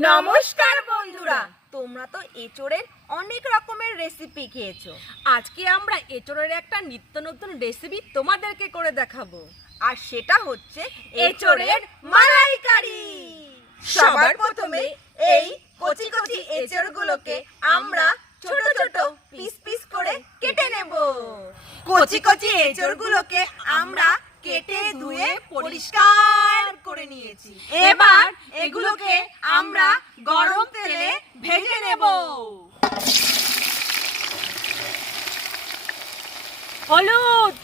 নমস্কার বন্ধুরা। তোমরা তো এচোড়ের অনেক রকমের রেসিপি খেয়েছো। আজকে আমরা এচোরের একটা নিত্য নতুন রেসিপি তোমাদেরকে করে দেখাবো। আর সেটা হচ্ছে এচোড়ের মালাইকারি। সবার প্রথমে এই কচি কচি এচোড়গুলোকে আমরা ছোট ছোট পিস পিস করে কেটে নেব। কচি কচি এচোড়গুলোকে আমরা কেটে ধুয়ে পরিষ্কার করে নিয়েছি। এবার এগুলোকে আমরা গরম তেলে ভেজে নেব। হলুদ!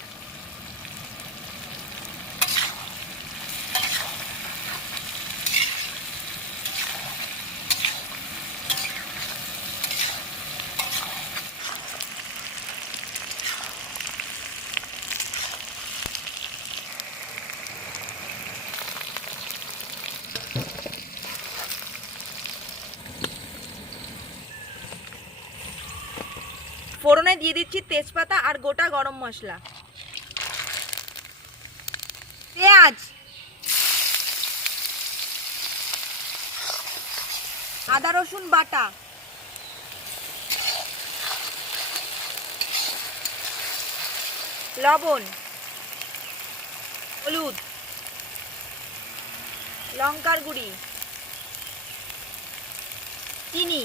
দিয়ে দিচ্ছি তেজপাতা আর গোটা গরম মশলা। পেঁয়াজ। আদা, রসুন, বাটা। লবণ। হলুদ। লঙ্কার গুঁড়ি। চিনি।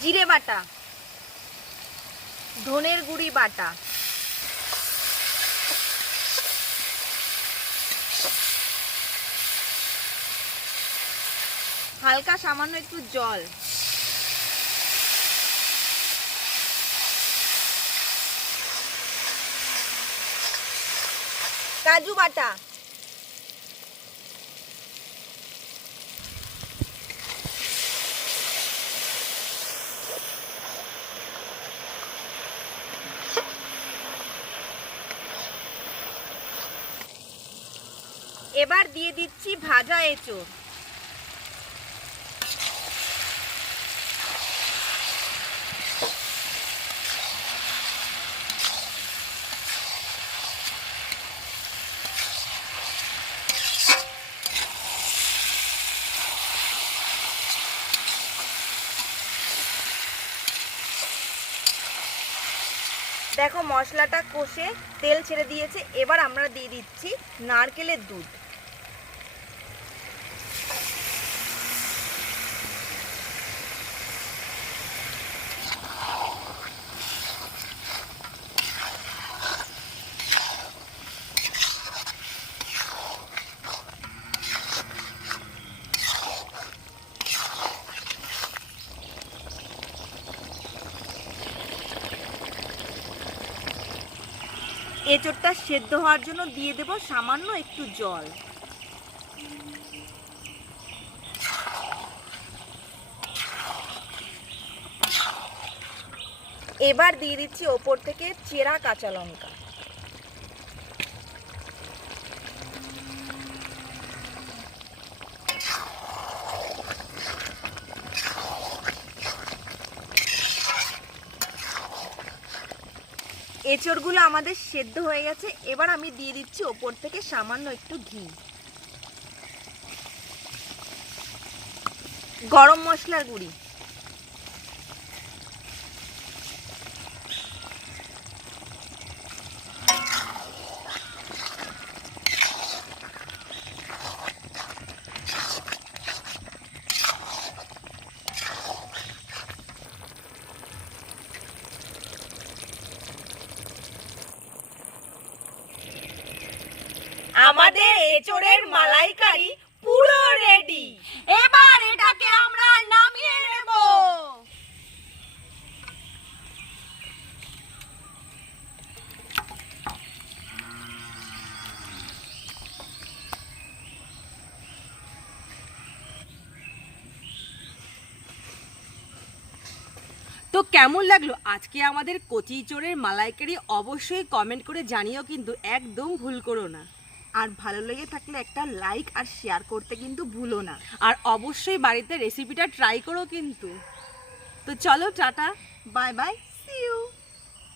জিরে বাটা ধনের গুঁড়ি বাটা। হালকা সামান্য একটু জল। কাজু বাটা। এবার দিয়ে দিচ্ছি ভাজা এঁচোড় দেখো মশলাটা কষে তেল ছেড়ে দিয়েছে, এবার আমরা দিয়ে দিচ্ছি নারকেলের দুধ। এঁচোড়টা সেদ্ধ হওয়ার জন্য দিয়ে দেব সামান্য একটু জল। এবার দিয়ে দিচ্ছি ওপর থেকে চেরা কাঁচা লঙ্কা। এঁচড়গুলো আমাদের সেদ্ধ হয়ে গেছে। এবার আমি দিয়ে দিচ্ছি ওপর থেকে সামান্য একটু ঘি। গরম মশলার গুঁড়ি। আমাদের এচোড়ের মালাইকারি পুরো রেডি। এবার এটাকে আমরা নামিয়ে নেব। তো কেমন লাগল? আজকে আমাদের কচি চোরের মালাইকারি অবশ্যই কমেন্ট করে জানিও, কিন্তু একদম ভুল করো না। আর ভালো লেগে থাকলে একটা লাইক আর শেয়ার করতে কিন্তু ভুলো না। আর অবশ্যই বাড়িতে রেসিপিটা ট্রাই করো কিন্তু। তো চলো tata. Bye bye see you